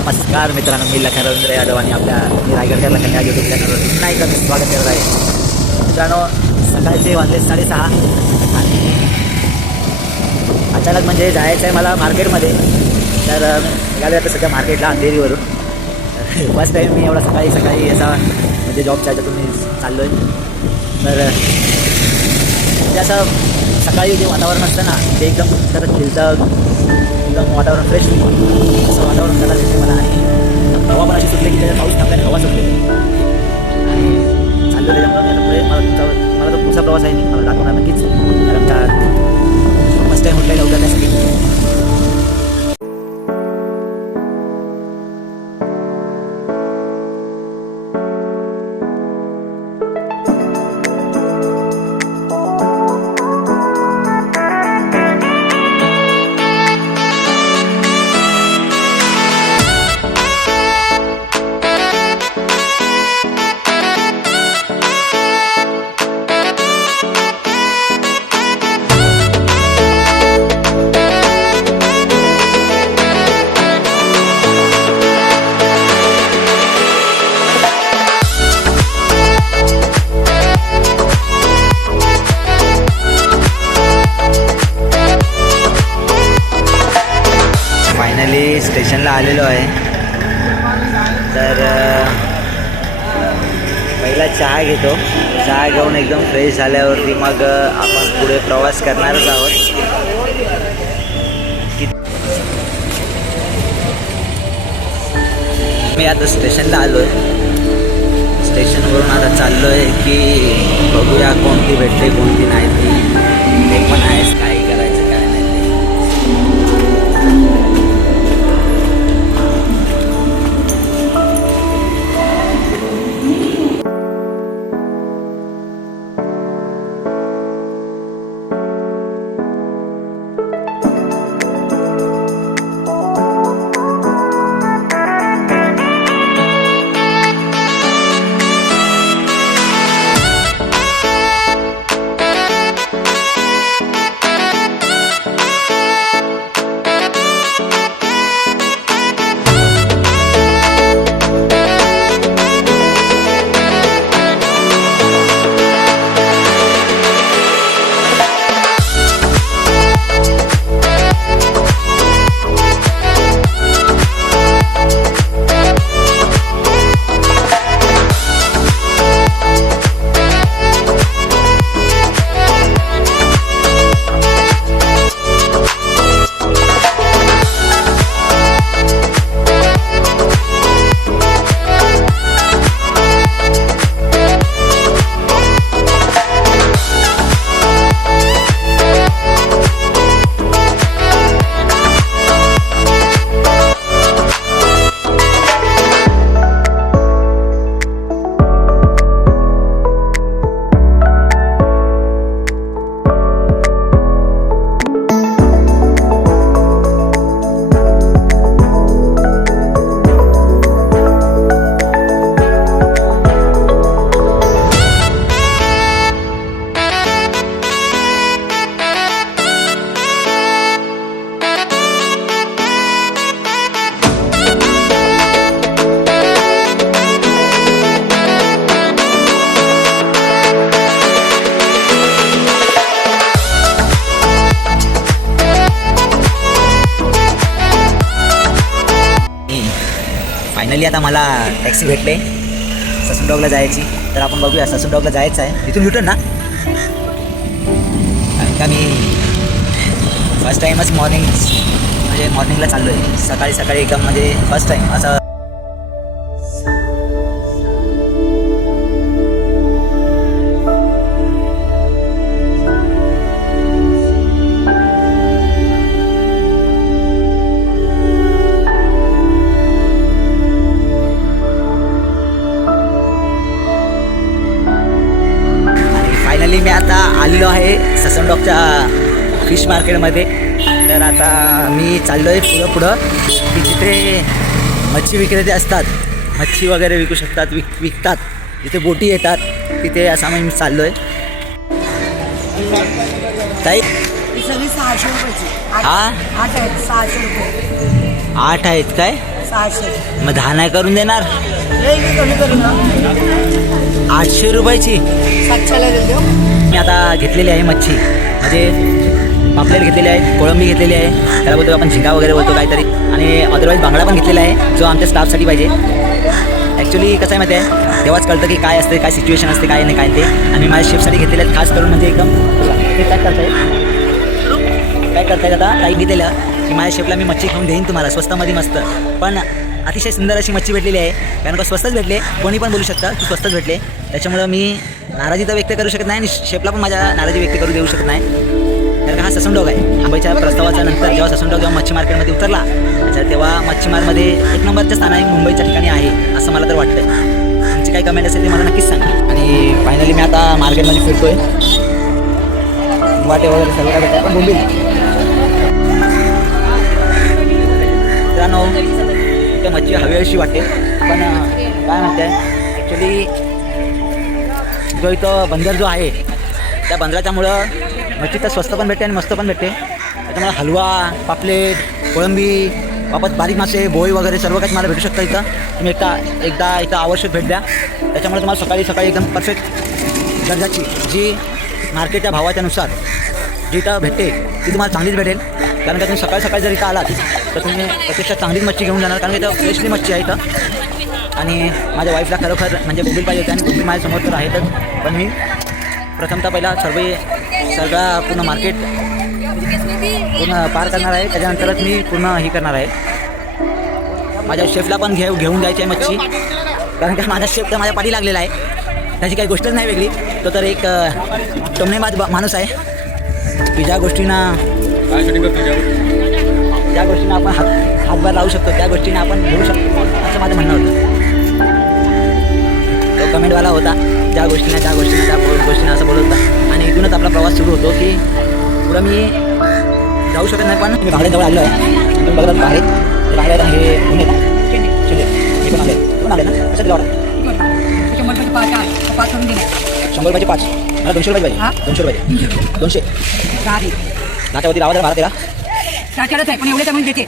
नमस्कार मित्रांनो, मी लखन रवींद्र यादव आणि आपल्या रायगडकर लखन या यूट्यूब चॅनलवर पुन्हा एकदा स्वागत करत आहे. मित्रांनो, सकाळचे वाजले 6:30 आणि अचानक म्हणजे जायचं आहे मला मार्केटमध्ये. तर निघाले आता सध्या मार्केटला अंधेरीवरून. फर्स्ट टाईम मी एवढा सकाळी असा म्हणजे जॉबच्या ह्याच्यातून मी चाललो आहे. तर म्हणजे असं सकाळी जे वातावरण असतं ना ते एकदम खरंच खिलतं, एकदम वातावरण फ्रेश असं वातावरण करायला दिसते मला. आणि हवा पण अशी सुटली की त्याच्यात पाऊस थांबल्याने हवा सुटली आणि चाललो त्याच्यामुळे आता पुढे मला तो पुढचा प्रवास आहे मी मला दाखवणार नक्कीच, कारण का फर्स्ट टाईम उठलेला लवकर त्यासाठी. फायनली स्टेशनला आलेलो आहे. तर पहिला चहा घेतो. चहा घेऊन एकदम फ्रेश झाल्यावरती मग आपण पुढे प्रवास करणारच आहोत. मी आता स्टेशनला आलो आहे. स्टेशनवरून आता चाललो आहे की बघूया कोणती भेटते कोणती नाही. ते पण आहेच काय करायचं काय नाही ते. फायनली आता मला टॅक्सी भेटले ससून जायची. तर आपण बघूया ससून जायचं आहे. इथून युटर्न ना, कारण का मी फर्स्ट टाईमच मॉर्निंगला चाललो आहे. सकाळी एकदम म्हणजे फर्स्ट टाईम असं. मी आता आलेलो आहे ससूनच्या फिश मार्केटमध्ये. तर आता मी चाललो आहे पुढं की जिथे मच्छी विक्रेते असतात, मच्छी वगैरे विकू शकतात, विकतात, जिथे बोटी येतात तिथे असा मी चाललो आहे. ताई सगळी 600 रुपयाची. हा 8 आहेत, 600 रुपये. 8 आहेत काय? 600. मग 10 नाही करून देणार? मी कमी करू ना. 800 रुपयाची 700ला देऊ. मी आता घेतलेली आहे मच्छी, म्हणजे पापलेट घेतलेली आहे, कोळंबी घेतलेली आहे, त्याला बोलतो आपण झिंगा वगैरे बोलतो काहीतरी, आणि अदरवाईज बांगडा पण घेतलेला आहे जो आमच्या स्टाफसाठी पाहिजे. ॲक्च्युली कसं आहे माहिती आहे, तेव्हाच कळतं की काय असते, काय सिच्युएशन असते, काय नाही काय ते. आणि माझ्या शेफसाठी घेतलेले आहेत खास करून, म्हणजे एकदम हे काय करतायत आता ताई घेतलेलं की माझ्या शेफला मी मच्छी खाऊन देईन तुम्हाला स्वस्तामध्ये मस्त. पण अतिशय सुंदर अशी मच्छी भेटलेली आहे, कारण का स्वस्तच भेटले, कोणी पण बोलू शकतं की स्वस्तच भेटले. त्याच्यामुळं मी नाराजी तर व्यक्त करू शकत नाही आणि शेफला पण माझ्या नाराजी व्यक्त करू देऊ शकत नाही, कारण का हा ससून डॉग आहे. मुंबईच्या प्रस्तावाच्या नंतर जेव्हा ससून डॉग जेव्हा मच्छी मार्केटमध्ये उतरला तेव्हा मच्छीमारमध्ये एक नंबरच्या स्थानाने मुंबईच्या ठिकाणी आहे असं मला तर वाटतं. तुमची काय कमेंट असेल ते मला नक्कीच सांगा. आणि फायनली मी आता मार्केटमध्ये फिरतोय, वाटे वगैरे सगळं काय भेटतं, पण बोंबील मित्रांनो इथे मच्छी हवी अशी वाटते, पण काय म्हणते ॲक्च्युली जो इथं बंदर जो आहे त्या बंदराच्यामुळं मच्छी तर स्वस्त पण भेटते आणि मस्त पण भेटते. त्याच्यामुळे हलवा, पापलेट, कोळंबी, वापस बारीक मासे, बोई वगैरे सर्व काही मला भेटू शकतं इथं. तुम्ही एकदा इथं आवश्यक भेट द्या. त्याच्यामुळे तुम्हाला सकाळी सकाळी एकदम परफेक्ट दर्जाची जी मार्केटच्या भावाच्यानुसार जी इथं भेटते ती तुम्हाला चांगलीच भेटेल. कारण का तुम्ही सकाळी सकाळी जर इथं आलात तर तुम्ही प्रत्यक्षात चांगलीच मच्छी घेऊन जाणार, कारण की इथं फ्रेशली मच्छी आहे इथं. आणि माझ्या वाईफला खरोखर म्हणजे बोंबील पाहिजे होते, आणि बोंबील माझ्यासमोर तर आहेतच, पण मी प्रथमतः पहिला सगळा पूर्ण मार्केट पूर्ण पार करणार आहे, त्याच्यानंतरच मी पूर्ण ही करणार आहे. माझ्या शेफला पण घेऊन जायची आहे मच्छी, कारण का माझा शेफ तर माझ्या पाठी लागलेला आहे, त्याची काही गोष्टच नाही वेगळी. तो तर एक टोमणेबाज माणूस आहे की ज्या गोष्टींना आपण हातभार लावू शकतो त्या गोष्टींना आपण घेऊ शकतो असं माझं म्हणणं होतं. तो कमेंटवाला होता, ज्या गोष्टींना असं बोलत होता. आणि इथूनच आपला प्रवास सुरू होतो की पुढं मी जाऊ शकत नाही, पण मी भाड्याजवळ आलो आहे. तुम्ही बघतात बाहेर हे हे पण आले ना, कसं दिला ऑर्डर? 100 रुपयाचे 5, मला 200 रुपये पाहिजे. 200 रुपये 200 नाच्यावरती लावा 12-13 आहे, पण एवढे कमी देते.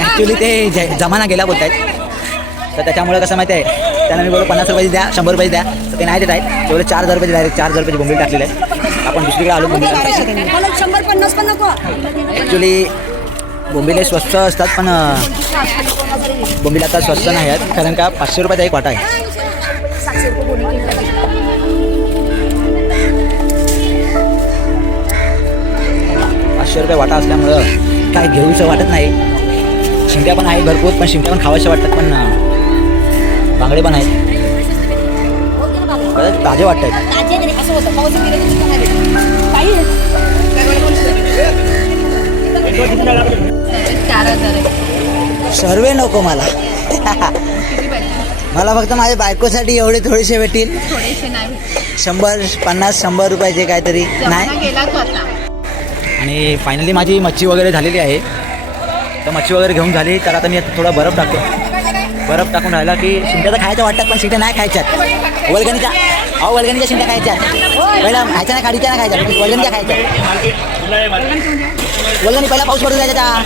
ॲक्च्युली ते जमाना गेला बोलत आहेत, तर त्याच्यामुळे कसं माहिती आहे, त्यांना मी बोललो 50 रुपये द्या, 100 रुपये द्या, तर ते नाही देत आहेत. तेवढे 4,000 रुपये डायरेक्ट 4,000 रुपयाची बोंबील टाकलेले आहेत. आपण दुसरीकडे आलो बोंबील. 150 पण नको. ॲक्च्युली बोंबीले स्वस्त असतात, पण बोंबील आता स्वस्त नाही आहेत, कारण का 500 रुपयाचा एक वाटा आहे. 500 रुपये वाटा असल्यामुळं काय घेऊचं वाटत नाही. शिंट्या पण आहेत भरपूर, पण शिंट्या पण खावायच्या वाटतात, पण बांगडे पण आहेत, ताजे वाटत आहेत. सर्वे नको मला मला फक्त माझ्या बायकोसाठी एवढे थोडेसे भेटतील. 100-50-100 रुपयाचे काहीतरी नाही. आणि फायनली माझी मच्छी वगैरे झालेली आहे, तर मच्छी वगैरे घेऊन झाली, तर आता मी थोडा बर्फ टाकतो. बर्फ टाकून राहिला की शिंट्या तर खायच्या वाटतात, पण शिंट्या नाही खायच्यात. वल्गणीच्या शिंट्या खायच्यात. पहिला खायच्या नाही, काढीच्या नाही खायच्या, वल्गणीच्या खायच्या. वल्गणी पहिला पाऊस पडून जायचा.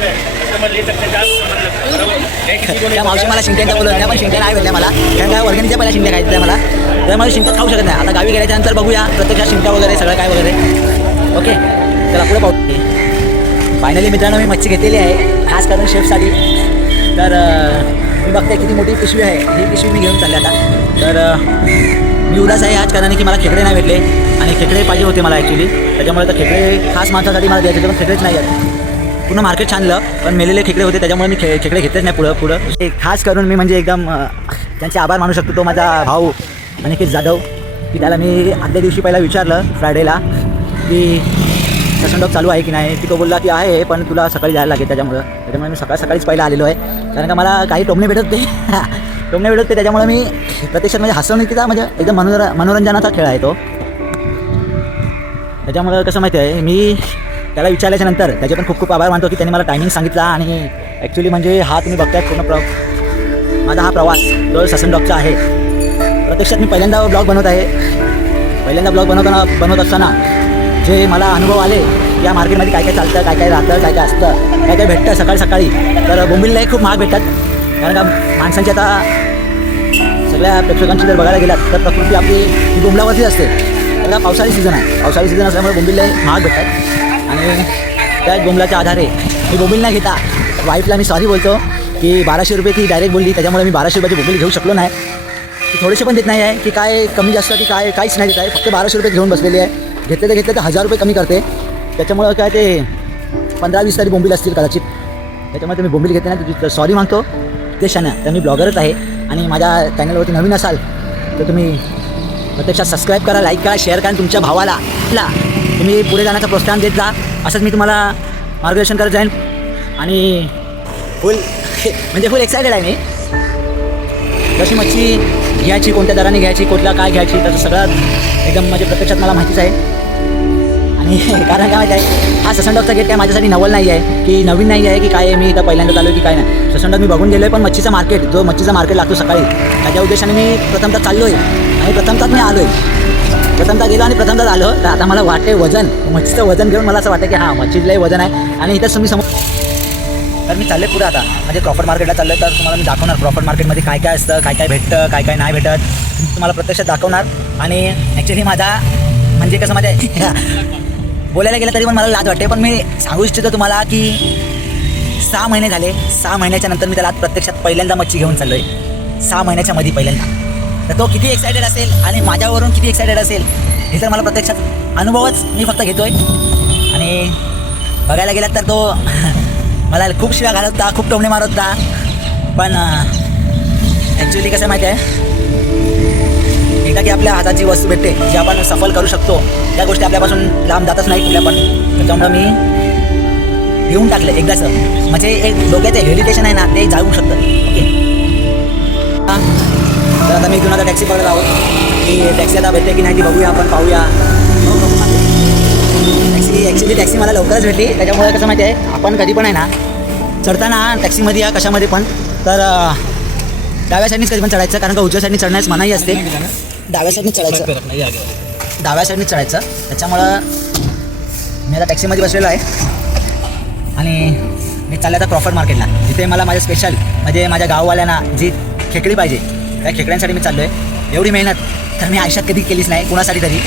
त्या मावशी मला शिंट्यांच्या बोलत नाही, पण शिंट्या नाही भेटल्या मला, कारण का वल्गणीच्या पहिल्या शिंट्या खायच्या मला, तर मला शिंट्यात खाऊ शकत नाही. आता गावी गेल्याच्यानंतर बघूया प्रत्यक्षात शिंट्या वगैरे सगळं काय वगैरे. ओके, चला पुढे पाहू. फायनली मित्रांनो मी मच्छी घेतलेली आहे खास करून शेफसाठी. तर मी बघते किती मोठी पिशवी आहे, ही पिशवी मी घेऊन चालले आता. तर मी उदास आहे आज, कारण की मला खेकडे नाही भेटले, आणि खेकडे पाहिजे होते मला ॲक्च्युली. त्याच्यामुळे तर खेकडे खास माणसासाठी मला द्यायचे होते, पण खेकडेच नाही आहेत. पूर्ण मार्केट छानलं, पण मेलेले खेकडे होते, त्याच्यामुळे मी खेकडे घेतलेच नाही पुढं. खास करून मी म्हणजे एकदम त्यांचे आभार मानू शकतो, तो माझा भाऊ अनिकेत जाधव, की त्याला मी आदल्या दिवशी पहिला विचारलं फ्रायडेला की ससून डॉग चालू आहे की नाही, की तो बोलला की आहे, पण तुला सकाळी जायला लागेल. त्याच्यामुळे मी सकाळीच पहिला आलेलो आहे, कारण का मला काही टोमणे भेटत होते त्याच्यामुळे मी प्रत्यक्षात म्हणजे हसवणुकीचा म्हणजे एकदम मनोरंजनाचा खेळ आहे तो. त्याच्यामुळं कसं माहिती आहे, मी त्याला विचारल्याच्यानंतर त्याचे पण खूप आभार मानतो की त्यांनी मला टायमिंग सांगितला. आणि ॲक्च्युली म्हणजे हा तुम्ही बघताय पूर्ण माझा हा प्रवास जो ससून डॉगचा आहे. प्रत्यक्षात मी पहिल्यांदा ब्लॉग बनवत आहे. बनवत असताना जे मला अनुभव आले या मार्केटमध्ये काय काय चालतं, काय काय राहतं, काय काय असतं, काय काय भेटतं सकाळी सकाळी. तर बोंबिललाही खूप महाग भेटतात, कारण का माणसांची आता सगळ्या प्रेक्षकांची जर बघायला गेलात तर प्रकृती आपली बोंबलावरतीच असते. आता पावसाळी सीझन आहे, पावसाळी सीझन असल्यामुळे बोंबिललाही महाग भेटतात. आणि त्याच बोंबलाच्या आधारे मी बोंबील न घेता वाईफला मी सॉरी बोलतो की 1200 रुपये ती डायरेक्ट बोलली, त्याच्यामुळे मी 1200 रुपयाची बोंबील घेऊ शकलो नाही. ती थोडेसे पण देत नाही आहे की काय कमी जास्त की काय काहीच नाही देत आहे, फक्त 1200 रुपये घेऊन बसलेली आहे. घेतले तर 1000 रुपये कमी करते, त्याच्यामुळं काय ते 15-20 तरी बोंबील असतील कदाचित, त्याच्यामुळे तुम्ही बोंबील घेते नाही तर सॉरी मागतो. ते क्षण तर मी ब्लॉगरच आहे आणि माझ्या चॅनलवरती नवीन असाल तर तुम्ही प्रत्यक्षात सबस्क्राईब करा, लाईक करा, शेअर करा आणि तुमच्या भावाला तुम्ही पुढे जाण्याचं प्रोत्साहन देत जा. असंच मी तुम्हाला मार्गदर्शन करत जाईन. आणि फुल फुल एक्सायटेड आहे मी. जशी मच्छी घ्यायची, कोणत्या दराने घ्यायची, कुठला काय घ्यायची, त्याचं सगळं एकदम म्हणजे प्रत्यक्षात मला माहितीच आहे. आणि कारण काय माहीत आहे, हा ससनडॉगचा गेट काय माझ्यासाठी नवल नाही आहे की नवीन नाही आहे की काय आहे, मी इथं पहिल्यांदा चालू आहे की काय नाही. ससनडॉग मी बघून गेलो आहे, पण मच्छीचा मार्केट जो मच्छीचा मार्केट लागतो सकाळी, त्याच्या उद्देशाने मी प्रथमतः चाललो आहे आणि प्रथमतःच मी आलो आहे. प्रथमतः गेलो आणि प्रथमतः आलो. तर आता मला वाटते वजन, मच्छीचं वजन घेऊन मला असं वाटतं की हां मच्छीलाही वजन आहे. आणि इथंच तुम्ही तर मी चालले पुढे आता म्हणजे क्रॉफर्ड मार्केटला चाललो आहे. तर तुम्हाला मी दाखवणार क्रॉफर्ड मार्केटमध्ये काय काय असतं, काय काय भेटतं, काय काय नाही भेटत, तुम्हाला प्रत्यक्षात दाखवणार. आणि ॲक्च्युली माझा म्हणजे कसं माझ्या बोलायला गेलं तरी पण मला लाज वाटते, पण मी सांगू इच्छितो तुम्हाला की 6 महिने झाले. 6 महिन्याच्या नंतर मी त्याला आज प्रत्यक्षात पहिल्यांदा मच्छी घेऊन चाललो आहे, 6 महिन्याच्या मध्ये पहिल्यांदा. तर तो किती एक्सायटेड असेल आणि माझ्यावरून किती एक्सायटेड असेल हे तर मला प्रत्यक्षात अनुभवच मी फक्त घेतो आहे. आणि बघायला गेलात तर तो मला खूप शिव्या घालत होता, खूप टोमणे मारत होता. पण ॲक्च्युली कसं माहिती आहे, एकदा की आपल्या हाताची वस्तू भेटते जी आपण सफल करू शकतो, त्या गोष्टी आपल्यापासून लांब जातच नाही कुठल्या पण. त्याच्यामुळं मी घेऊन टाकलं एकदाचं, म्हणजे एक डोक्याचं हेरिटेशन आहे ना ते जाऊ शकतं. ओके, तर आता मी इथून आता टॅक्सी पकडत आहोत की टॅक्सी आता भेटते की नाही ती बघूया, आपण पाहूया. टॅक्सी मला लवकरच भेटली, त्याच्यामुळे कसं माहिती आहे, आपण कधी पण आहे ना चढताना टॅक्सीमध्ये या कशामध्ये पण तर डाव्या साईडनीच कधी पण चढायचं, कारण का उजव्या साईडनी चढण्यास मनाई असते. डाव्या साईडनीच चढायचं. त्याच्यामुळं मी आता टॅक्सीमध्ये बसलेलो आहे आणि मी चाललो आता क्रॉफर्ड मार्केटला, जिथे मला माझ्या स्पेशल म्हणजे माझ्या गाववाल्यांना जी खेकडी पाहिजे त्या खेकड्यांसाठी मी चाललो आहे. एवढी मेहनत तर मी आयुष्यात कधी केलीच नाही, कुणासाठी तरी.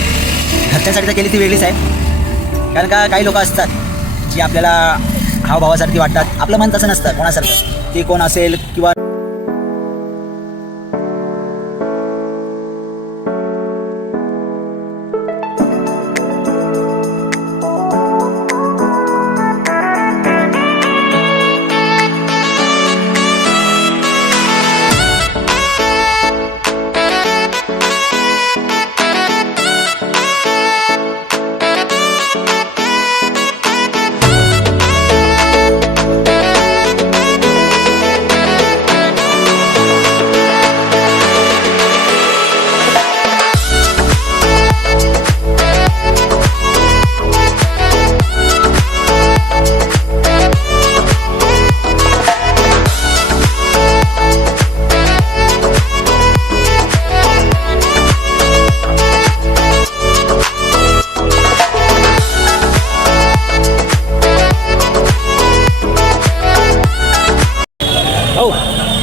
घरच्यांसाठी तर केली ती वेगळीच आहे, कारण का काही लोक असतात जी आपल्याला हावभावासारखी वाटतात. आपलं मन तसं नसतं कोणासारखं, ती कोण असेल किंवा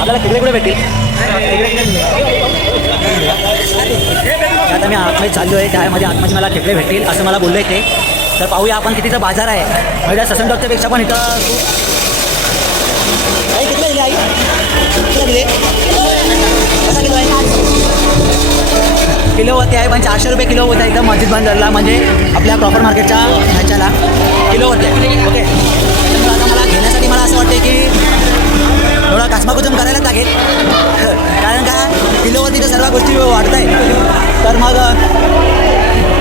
आपल्याला खेकडे कुठे भेटतील. आता मी आतमध्ये चाललो आहे, त्यामध्ये आतमध्ये मला खेकडे भेटतील असं मला बोललं आहे ते. तर पाहूया आपण कितीचा बाजार आहे. म्हणजे ससनडॉगच्या पेक्षा पण इथं आई किती दिले, आई किती दिले, कसा किलो आहे? किलोवरती आहे, पण 400 रुपये किलो होता इथं मस्जिद बांधरला, म्हणजे आपल्या प्रॉपर मार्केटच्या ह्याच्याला किलोवरती आहे. ओके, त्याच्यामुळे आता मला घेण्यासाठी मला असं वाटते की थोडा कासमाकुचम करायला लागेल, कारण का किलोवरती तर सर्व गोष्टी वाढत आहे. तर मग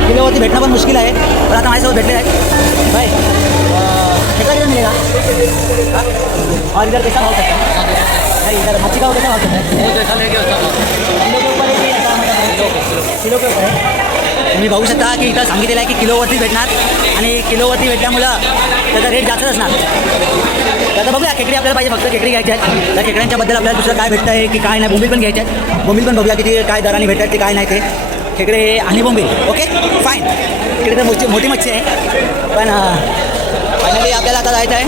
किलोवरती भेटणं पण मुश्किल आहे. पण आता माझ्यासोबत भेटले आहे भाई, कितना किलो मिलेगा? और इधर कैसा भाव सकता है भाई? इधर मच्छी का कैसा भाव सकता है? किलो के ऊपर है, किलो के ऊपर है. तुम्ही बघू शकता की इथं सांगितलेलं आहे की किलोवरती भेटणार, आणि किलोवरती भेटल्यामुळं त्याचा रेट जास्तच असणार. तर आता बघूया, खेकडी आपल्याला पाहिजे, फक्त खेकडी घ्यायची आहेत. त्या खेकड्यांच्याबद्दल आपल्याला दुसरं काय भेटतं आहे की काय नाही, बोंबील पण घ्यायचे आहेत. बोंबील पण बघूया किती काय दराने भेटतात ते काय नाही ते. खेकडे आणि बोंबील. Okay fine. इकडे तर मोठी मच्छी आहे, पण फायनली आपल्याला आता जायचं आहे.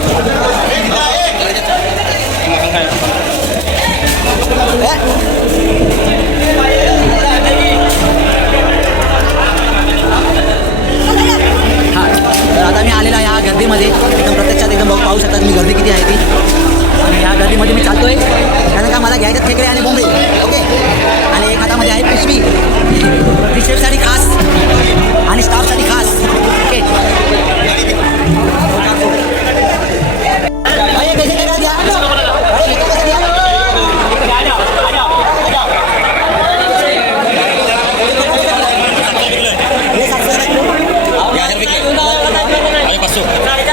हां, तर आता मी आलेला आहे ह्या गर्दीमध्ये. एकदम प्रत्यक्षात एकदम पाहू शकता तुम्ही गर्दी किती आहे ती. आणि ह्या गर्दीमध्ये मी चालतो आहे, कारण का मला घ्यायचं खेकडे आणि बोंबील. ओके, आणि एक हातामध्ये आहे पिशवी, ती शेफसाठी खास आणि स्टाफसाठी खास. ओके, भाई ये कैसे लगा दिया? भाई ये कैसे दिया? ये 700 किलो.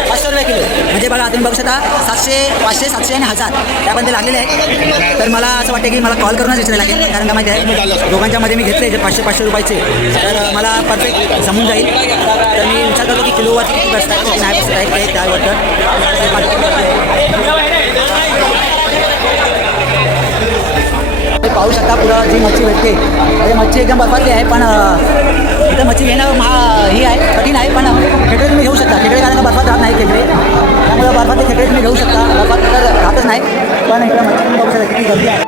500 रुपये किलो. म्हणजे बघा तुम्ही बघू शकता 700, 500, 700 आणि 1000 त्यापर्यंत लागलेले आहेत. तर मला असं वाटतं की मला कॉल करूनच विचारायला लागेल, कारण का माहिती आहे दोघांच्या मध्ये मी घेतले जे 500 रुपयाचे, तर मला परफेक्ट समजून जाईल. तर मी विचार करतो की किलोवर किती बसतात किती नाही बसत आहे ते त्याबद्दल पाहू शकता. पुढं जी मच्छी भेटते ते मच्छी एकदम बर्फातली आहे, पण इथं मच्छी घेणं ही आहे, कठीण आहे. पण खेकडे तुम्ही घेऊ शकता. खेकडे कारण का बर्फात राहत नाही खेकडे, त्यामुळे बर्फातले खेकडे तुम्ही घेऊ शकता. बर्फात तर राहतच नाही, पण इकडं मच्छी तुम्ही बघू शकता किती गर्दी आहे.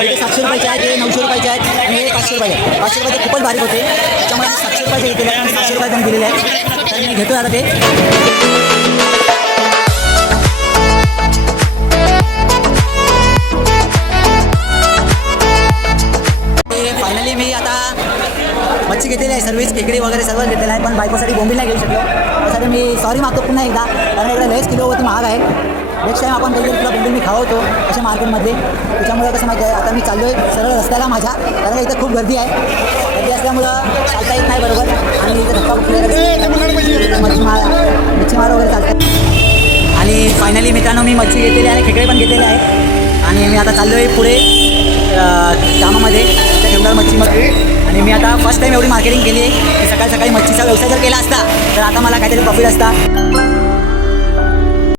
रुपयाचे 700 रुपयाचे आहेत, हे 900 रुपयाचे आहेत आणि हे 500 रुपये आहेत. 500 रुपयाचे खूपच भारी होते, त्याच्यामुळे 700 रुपयाचे घेतलेले आणि 700 रुपये त्यांनी दिलेले आहेत. तर मी घेतो आता ते. फायनली मी आता मच्छी घेतलेली आहे, सर्व्हिस खेकडी वगैरे सर्व घेतलेलं आहे, पण बायकोसाठी बोंबील नाही घेऊ शकलो. त्यासाठी मी सॉरी मागतो पुन्हा एकदा, कारण एकदा लयच किलोवरती महाग आहे. नेक्स्ट टाईम आपण काही तुला बोंबील मी खावतो अशा मार्केटमध्ये. त्याच्यामुळे कसं माहिती आहे, आता मी चाललो आहे सरळ रस्त्याला माझ्या, कारण का इथं खूप गर्दी आहे. गर्दी असल्यामुळं चालता येत नाही बरोबर, आणि इथं धक्का मच्छीमार वगैरे चालतात. आणि फायनली मित्रांनो मी मच्छी घेतलेली आहे आणि खेकडे पण घेतलेले आहे, आणि मी आता चाललो आहे पुढे कामामध्ये त्या ठेवणार मच्छीमध्ये. आणि मी आता फर्स्ट टाईम एवढी मार्केटिंग केली आहे की सकाळी सकाळी मच्छीचा व्यवसाय जर केला असता तर आता मला काहीतरी प्रॉफिट असता.